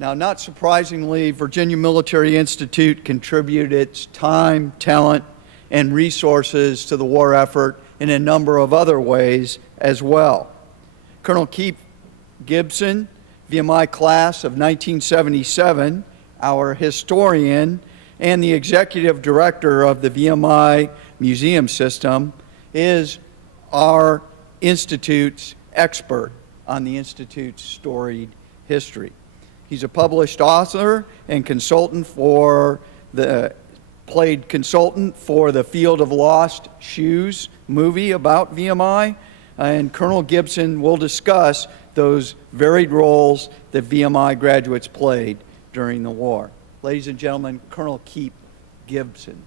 Now, not surprisingly, Virginia Military Institute contributed its time, talent, and resources to the war effort in a number of other ways as well. Colonel Keith Gibson, VMI class of 1977, our historian and the executive director of the VMI Museum system, is our Institute's expert on the Institute's storied history. He's a published author and played consultant for the Field of Lost Shoes movie about VMI, and Colonel Gibson will discuss those varied roles that VMI graduates played during the war. Ladies and gentlemen, Colonel Keith Gibson.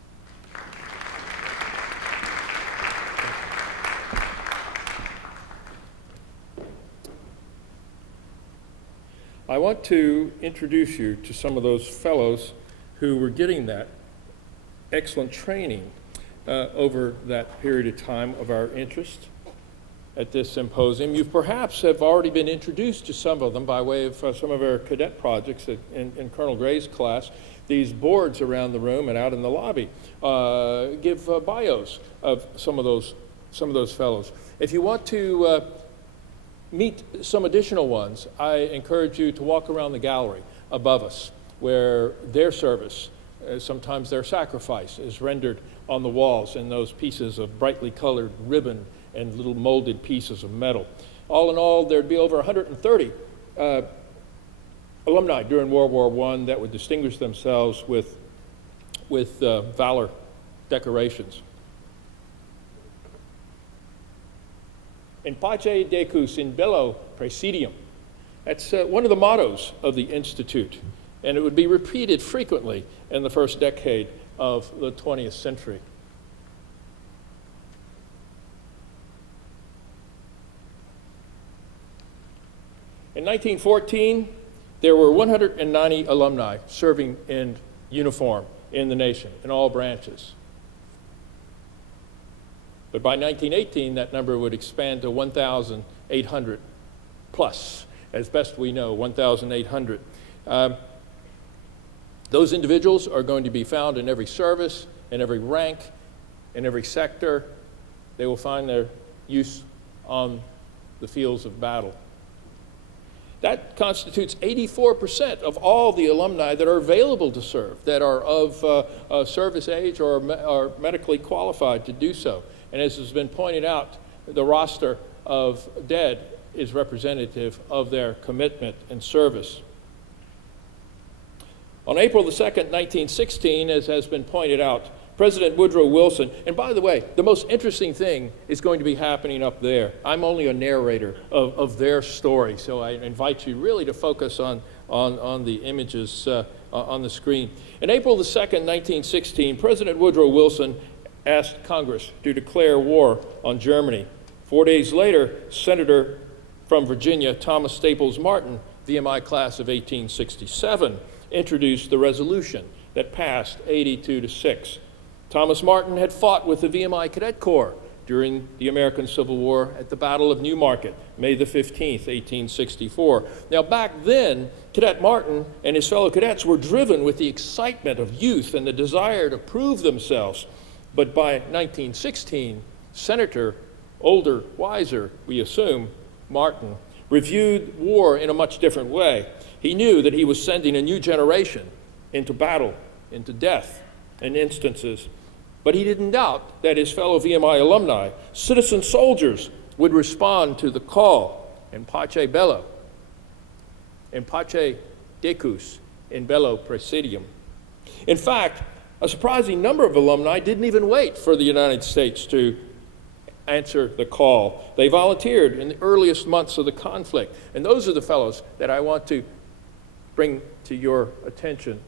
I want to introduce you to some of those fellows who were getting that excellent training over that period of time of our interest at this symposium. You perhaps have already been introduced to some of them by way of some of our cadet projects in Colonel Gray's class. These boards around the room and out in the lobby give bios of some of those fellows. If you want to meet some additional ones, I encourage you to walk around the gallery above us, where their service, sometimes their sacrifice, is rendered on the walls in those pieces of brightly colored ribbon and little molded pieces of metal. All in all, there'd be over 130 alumni during World War I that would distinguish themselves with valor decorations. In pace decus in bello praesidium. That's one of the mottos of the Institute, and it would be repeated frequently in the first decade of the 20th century. In 1914, there were 190 alumni serving in uniform in the nation, in all branches. But by 1918, that number would expand to 1,800 plus, as best we know, 1,800. Those individuals are going to be found in every service, in every rank, in every sector. They will find their use on the fields of battle. That constitutes 84% of all the alumni that are available to serve, that are of service age or are medically qualified to do so. And as has been pointed out, the roster of dead is representative of their commitment and service. On April the 2nd, 1916, as has been pointed out, President Woodrow Wilson, and by the way, the most interesting thing is going to be happening up there. I'm only a narrator of their story, so I invite you really to focus on the images on the screen. On April the 2nd, 1916, President Woodrow Wilson asked Congress to declare war on Germany. 4 days later, Senator from Virginia, Thomas Staples Martin, VMI class of 1867, introduced the resolution that passed 82-6. Thomas Martin had fought with the VMI Cadet Corps during the American Civil War at the Battle of Newmarket, May the 15th, 1864. Now back then, Cadet Martin and his fellow cadets were driven with the excitement of youth and the desire to prove themselves. But by 1916, Senator, older, wiser, we assume, Martin, reviewed war in a much different way. He knew that he was sending a new generation into battle, into death in instances. But he didn't doubt that his fellow VMI alumni, citizen soldiers, would respond to the call in pace bello, in pace decus, in bello praesidium. In fact, a surprising number of alumni didn't even wait for the United States to answer the call. They volunteered in the earliest months of the conflict. And those are the fellows that I want to bring to your attention.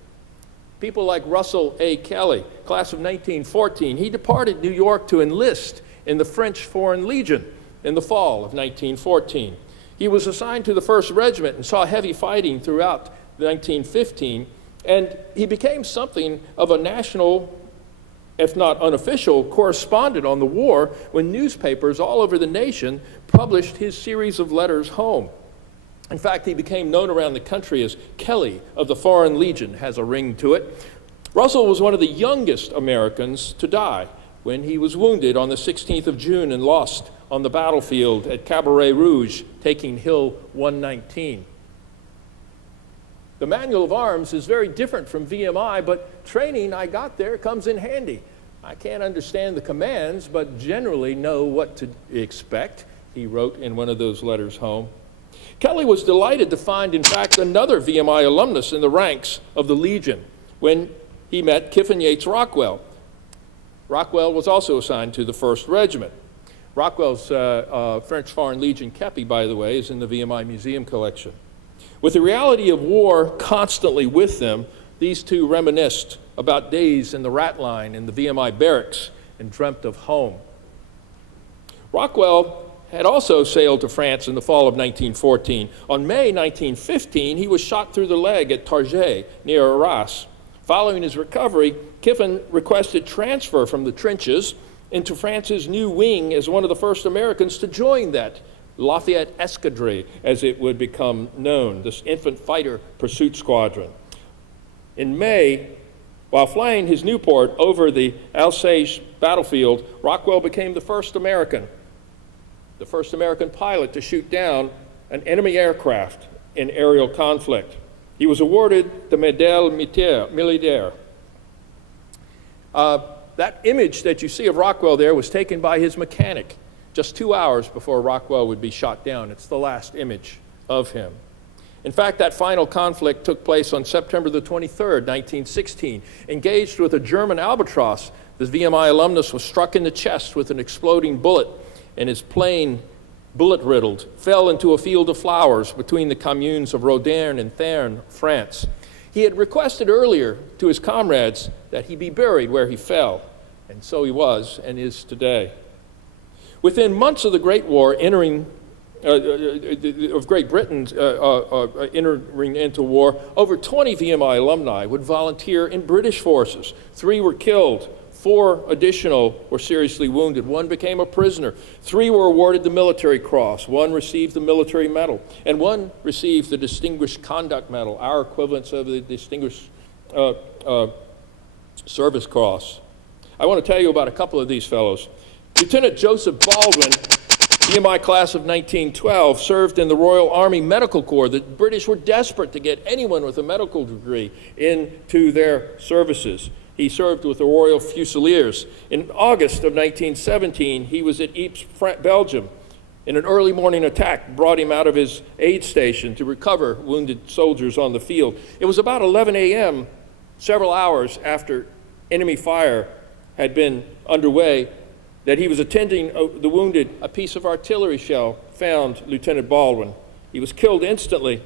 People like Russell A. Kelly, class of 1914. He departed New York to enlist in the French Foreign Legion in the fall of 1914. He was assigned to the 1st Regiment and saw heavy fighting throughout 1915. And he became something of a national, if not unofficial, correspondent on the war when newspapers all over the nation published his series of letters home. In fact, he became known around the country as Kelly of the Foreign Legion, has a ring to it. Russell was one of the youngest Americans to die when he was wounded on the 16th of June and lost on the battlefield at Cabaret Rouge, taking Hill 119. The manual of arms is very different from VMI, but training I got there comes in handy. I can't understand the commands, but generally know what to expect, he wrote in one of those letters home. Kelly was delighted to find, in fact, another VMI alumnus in the ranks of the Legion when he met Kiffin Yates Rockwell. Rockwell was also assigned to the 1st Regiment. Rockwell's French Foreign Legion kepi, by the way, is in the VMI Museum collection. With the reality of war constantly with them, these two reminisced about days in the rat line in the VMI barracks and dreamt of home. Rockwell had also sailed to France in the fall of 1914. On May 1915, he was shot through the leg at Target, near Arras. Following his recovery, Kiffin requested transfer from the trenches into France's new wing as one of the first Americans to join that Lafayette Escadrille, as it would become known, this infant fighter pursuit squadron. In May, while flying his Newport over the Alsace battlefield, Rockwell became the first American pilot to shoot down an enemy aircraft in aerial conflict. He was awarded the Médaille Militaire. That image that you see of Rockwell there was taken by his mechanic just 2 hours before Rockwell would be shot down. It's the last image of him. In fact, that final conflict took place on September the 23rd, 1916. Engaged with a German Albatross, the VMI alumnus was struck in the chest with an exploding bullet, and his plane, bullet-riddled, fell into a field of flowers between the communes of Rodin and Therne, France. He had requested earlier to his comrades that he be buried where he fell, and so he was and is today. Within months of the Great War, of Great Britain entering into war, over 20 VMI alumni would volunteer in British forces. 3 were killed. 4 additional were seriously wounded. 1 became a prisoner. 3 were awarded the Military Cross. 1 received the Military Medal. And 1 received the Distinguished Conduct Medal, our equivalents of the Distinguished Service Cross. I want to tell you about a couple of these fellows. Lieutenant Joseph Baldwin, VMI class of 1912, served in the Royal Army Medical Corps. The British were desperate to get anyone with a medical degree into their services. He served with the Royal Fusiliers. In August of 1917, he was at Ypres, Belgium, and an early morning attack brought him out of his aid station to recover wounded soldiers on the field. It was about 11 a.m., several hours after enemy fire had been underway, that he was attending the wounded. A piece of artillery shell found Lieutenant Baldwin. He was killed instantly.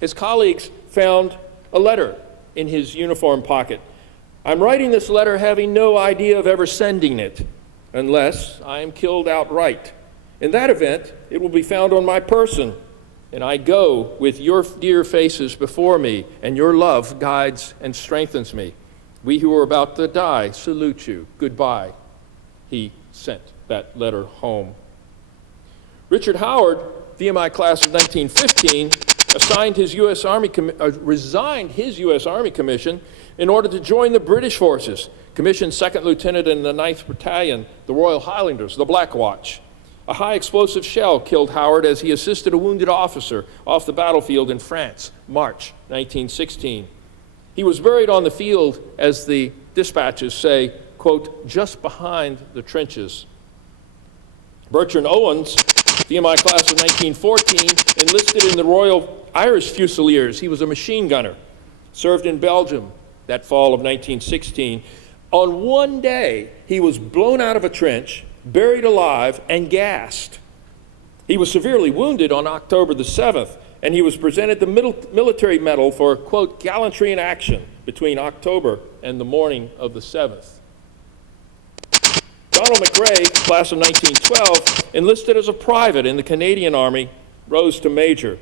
His colleagues found a letter in his uniform pocket. I'm writing this letter having no idea of ever sending it, unless I am killed outright. In that event, it will be found on my person, and I go with your dear faces before me, and your love guides and strengthens me. We who are about to die salute you. Goodbye. He sent that letter home. Richard Howard, VMI class of 1915, resigned his U.S. Army commission in order to join the British forces, commissioned 2nd Lieutenant in the 9th Battalion, the Royal Highlanders, the Black Watch. A high explosive shell killed Howard as he assisted a wounded officer off the battlefield in France, March 1916. He was buried on the field, as the dispatches say, quote, just behind the trenches. Bertrand Owens, VMI class of 1914, enlisted in the Royal Irish Fusiliers. He was a machine gunner, served in Belgium that fall of 1916. On one day, he was blown out of a trench, buried alive, and gassed. He was severely wounded on October the 7th, and he was presented the military medal for, quote, gallantry in action between October and the morning of the 7th. Donald McRae, class of 1912, enlisted as a private in the Canadian Army, rose to major.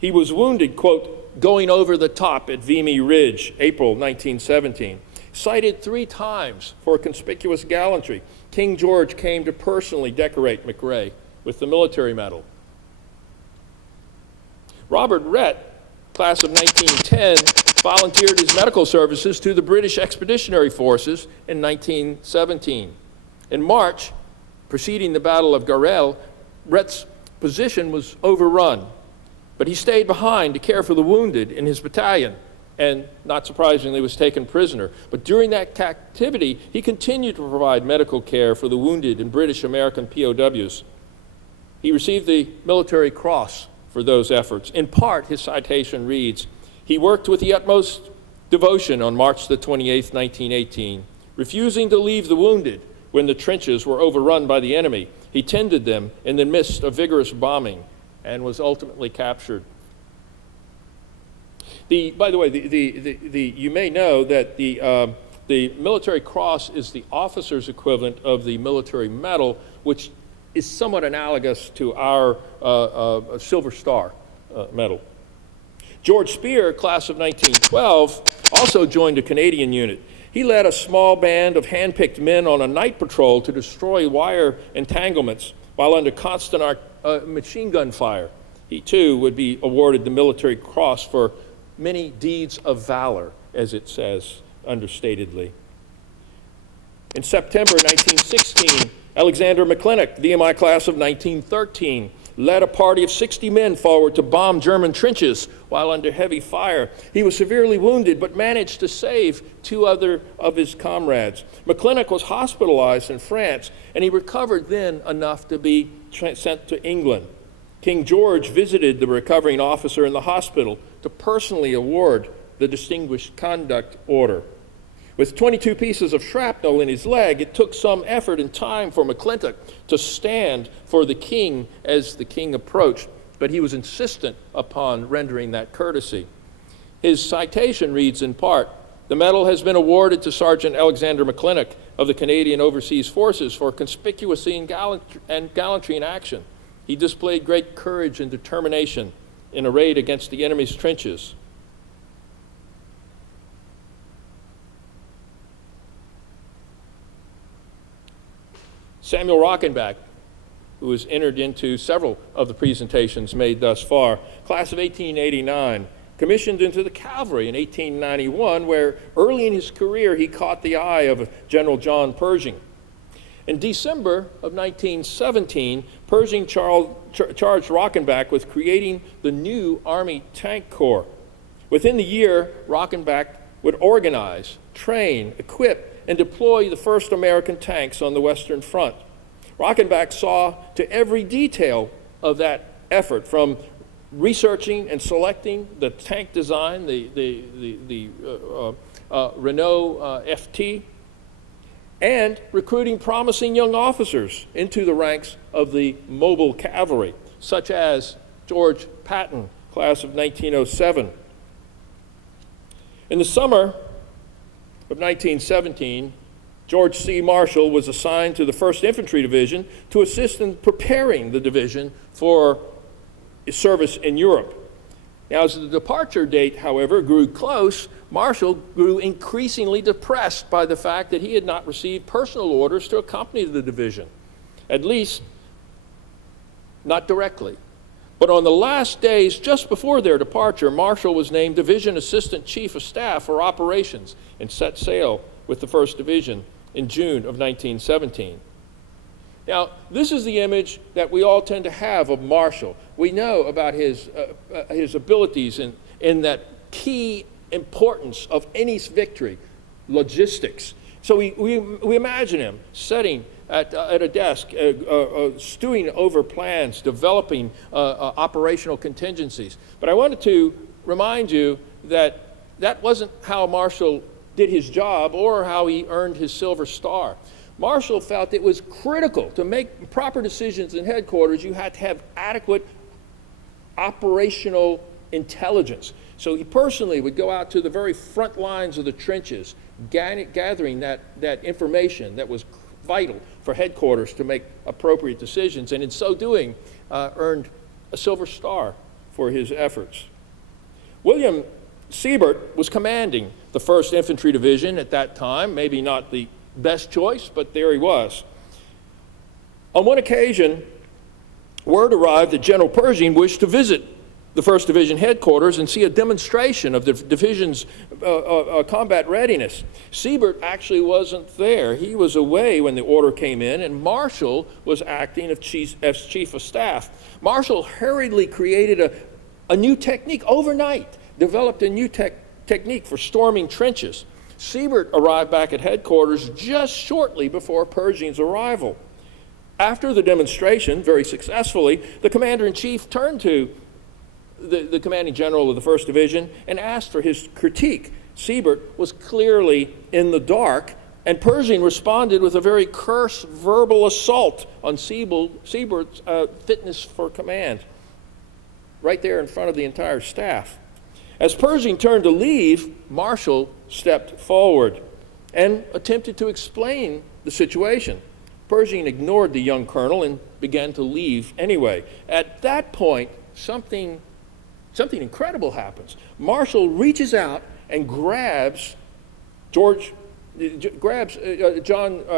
He was wounded, quote, going over the top at Vimy Ridge, April 1917. Cited 3 times for conspicuous gallantry, King George came to personally decorate McRae with the military medal. Robert Rhett, class of 1910, volunteered his medical services to the British Expeditionary Forces in 1917. In March, preceding the Battle of Garel, Rhett's position was overrun, but he stayed behind to care for the wounded in his battalion and, not surprisingly, was taken prisoner. But during that captivity, he continued to provide medical care for the wounded and British American POWs. He received the Military Cross for those efforts. In part, his citation reads, "He worked with the utmost devotion on March the 28th, 1918, refusing to leave the wounded when the trenches were overrun by the enemy. He tended them in the midst of vigorous bombing and was ultimately captured." By the way, you may know that the Military Cross is the officer's equivalent of the Military Medal, which is somewhat analogous to our Silver Star medal. George Spear, class of 1912, also joined a Canadian unit. He led a small band of hand-picked men on a night patrol to destroy wire entanglements while under constant machine gun fire. He, too, would be awarded the Military Cross for many deeds of valor, as it says understatedly. In September 1916, Alexander McClintock, VMI class of 1913, led a party of 60 men forward to bomb German trenches while under heavy fire. He was severely wounded, but managed to save 2 other of his comrades. McClintock was hospitalized in France, and he recovered then enough to be sent to England. King George visited the recovering officer in the hospital to personally award the Distinguished Conduct Order. With 22 pieces of shrapnel in his leg, it took some effort and time for McClintock to stand for the king as the king approached, but he was insistent upon rendering that courtesy. His citation reads in part, "The medal has been awarded to Sergeant Alexander McClintock of the Canadian Overseas Forces for conspicuously and gallantry in action. He displayed great courage and determination in a raid against the enemy's trenches." Samuel Rockenbach, who has entered into several of the presentations made thus far, class of 1889, commissioned into the cavalry in 1891, where early in his career he caught the eye of General John Pershing. In December of 1917, Pershing charged Rockenbach with creating the new Army Tank Corps. Within the year, Rockenbach would organize, train, equip, and deploy the first American tanks on the Western Front. Rockenbach saw to every detail of that effort, from researching and selecting the tank design, the Renault FT, and recruiting promising young officers into the ranks of the mobile cavalry, such as George Patton, class of 1907. In the summer of 1917, George C. Marshall was assigned to the 1st Infantry Division to assist in preparing the division for service in Europe. Now, as the departure date, however, grew close, Marshall grew increasingly depressed by the fact that he had not received personal orders to accompany the division, at least not directly. But on the last days, just before their departure, Marshall was named Division Assistant Chief of Staff for Operations and set sail with the 1st Division in June of 1917. Now, this is the image that we all tend to have of Marshall. We know about his abilities in that key importance of any victory, logistics. So we imagine him sitting at a desk, stewing over plans, developing operational contingencies. But I wanted to remind you that that wasn't how Marshall did his job or how he earned his Silver Star. Marshall felt it was critical to make proper decisions in headquarters. You had to have adequate operational intelligence. So he personally would go out to the very front lines of the trenches, gathering that information that was vital for headquarters to make appropriate decisions, and in so doing, earned a Silver Star for his efforts. William Siebert was commanding the 1st Infantry Division at that time, maybe not the best choice, but there he was. On one occasion, word arrived that General Pershing wished to visit the 1st Division headquarters and see a demonstration of the division's combat readiness. Siebert actually wasn't there. He was away when the order came in, and Marshall was acting as Chief of Staff. Marshall hurriedly created a new technique overnight, developed a new technique for storming trenches. Siebert arrived back at headquarters just shortly before Pershing's arrival. After the demonstration, very successfully, the Commander-in-Chief turned to the commanding general of the 1st Division and asked for his critique. Siebert was clearly in the dark, and Pershing responded with a very terse verbal assault on Siebert's fitness for command, right there in front of the entire staff. As Pershing turned to leave, Marshall stepped forward and attempted to explain the situation. Pershing ignored the young colonel and began to leave anyway. At that point, something incredible happens. Marshall reaches out and grabs John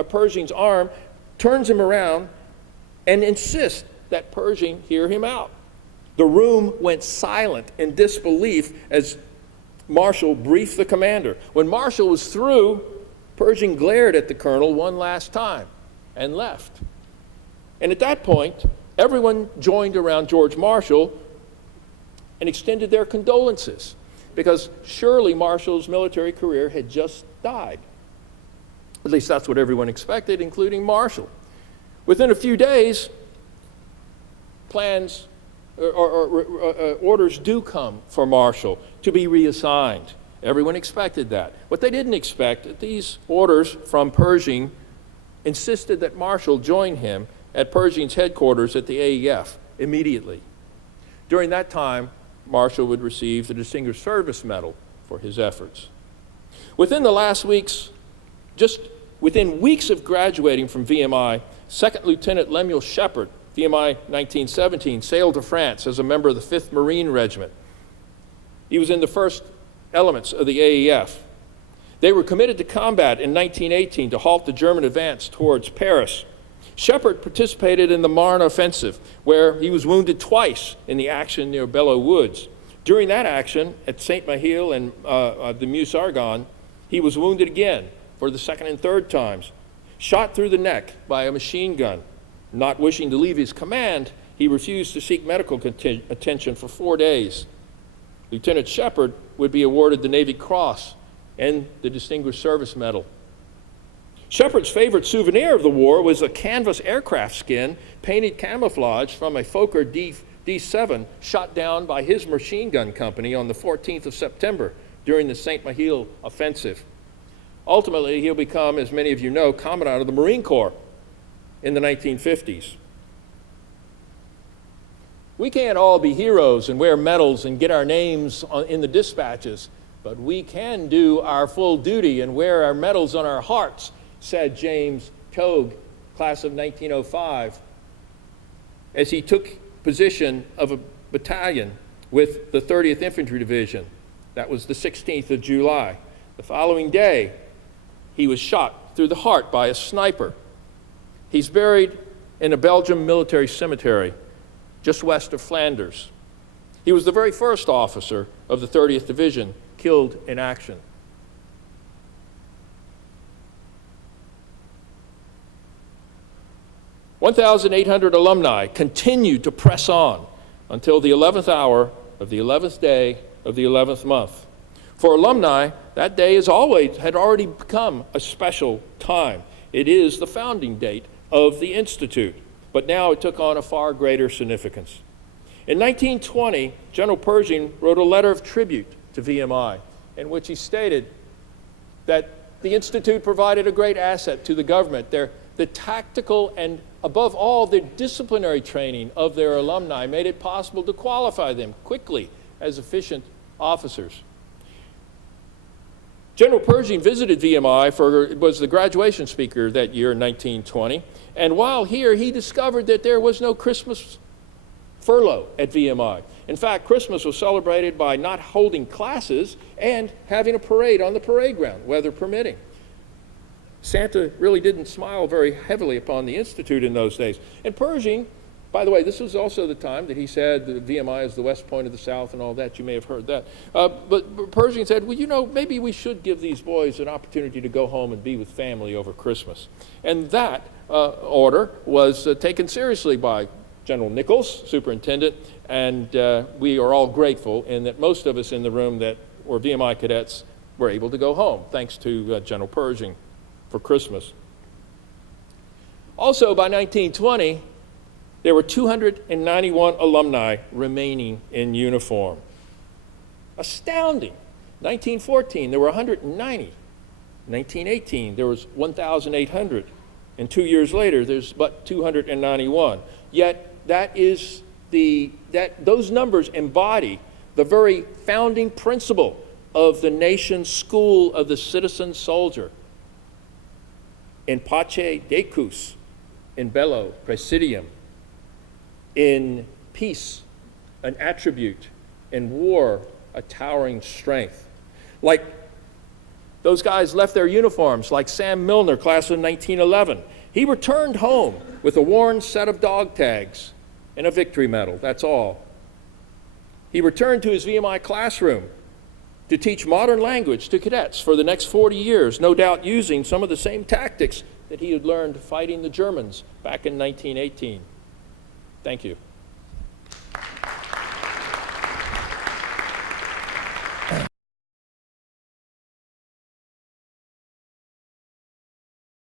Pershing's arm, turns him around, and insists that Pershing hear him out. The room went silent in disbelief as Marshall briefed the commander. When Marshall was through, Pershing glared at the colonel one last time and left. And at that point, everyone joined around George Marshall and extended their condolences, because surely Marshall's military career had just died. At least that's what everyone expected, including Marshall. Within a few days, plans or orders do come for Marshall to be reassigned. Everyone expected that. What they didn't expect, these orders from Pershing insisted that Marshall join him at Pershing's headquarters at the AEF immediately. During that time, Marshall would receive the Distinguished Service Medal for his efforts. Within weeks of graduating from VMI, Second Lieutenant Lemuel Shepard, VMI 1917, sailed to France as a member of the 5th Marine Regiment. He was in the first elements of the AEF. They were committed to combat in 1918 to halt the German advance towards Paris. Shepard participated in the Marne offensive, where he was wounded twice in the action near Belleau Woods. During that action at Saint-Mihiel and the Meuse-Argonne, he was wounded again for the second and third times, shot through the neck by a machine gun. Not wishing to leave his command, he refused to seek medical attention for 4 days. Lieutenant Shepard would be awarded the Navy Cross and the Distinguished Service Medal. Shepard's favorite souvenir of the war was a canvas aircraft skin painted camouflage from a Fokker D-7 shot down by his machine gun company on the 14th of September during the Saint-Mihiel offensive. Ultimately, he'll become, as many of you know, Commandant of the Marine Corps in the 1950s. We can't all be heroes and wear medals and get our names in the dispatches, but we can do our full duty and wear our medals on our hearts, said James Togue, class of 1905, as he took position of a battalion with the 30th Infantry Division. That was the 16th of July. The following day, he was shot through the heart by a sniper. He's buried in a Belgian military cemetery just west of Flanders. He was the very first officer of the 30th Division killed in action. "1,800 alumni continued to press on until the 11th hour of the 11th day of the 11th month. For alumni, that day had already become a special time. It is the founding date of the Institute, but now it took on a far greater significance. In 1920, General Pershing wrote a letter of tribute to VMI, in which he stated that the Institute provided a great asset to the government. The tactical and, above all, the disciplinary training of their alumni made it possible to qualify them quickly as efficient officers. General Pershing visited VMI was the graduation speaker that year in 1920, and while here, he discovered that there was no Christmas furlough at VMI. In fact, Christmas was celebrated by not holding classes and having a parade on the parade ground, weather permitting. Santa really didn't smile very heavily upon the Institute in those days. And Pershing By the way, this was also the time that he said the VMI is the West Point of the South and all that. You may have heard that. But Pershing said, well, you know, maybe we should give these boys an opportunity to go home and be with family over Christmas. And that order was taken seriously by General Nichols, superintendent, and we are all grateful in that most of us in the room that were VMI cadets were able to go home, thanks to General Pershing for Christmas. Also, by 1920, there were 291 alumni remaining in uniform. Astounding. 1914, there were 190. 1918, there was 1,800. And 2 years later, there's but 291. Yet, those numbers embody the very founding principle of the nation's school of the citizen soldier. In pace decus, in bello praesidium, in peace, an attribute, in war, a towering strength. Like those guys left their uniforms, like Sam Milner, class of 1911. He returned home with a worn set of dog tags and a victory medal, that's all. He returned to his VMI classroom to teach modern language to cadets for the next 40 years, no doubt using some of the same tactics that he had learned fighting the Germans back in 1918. Thank you.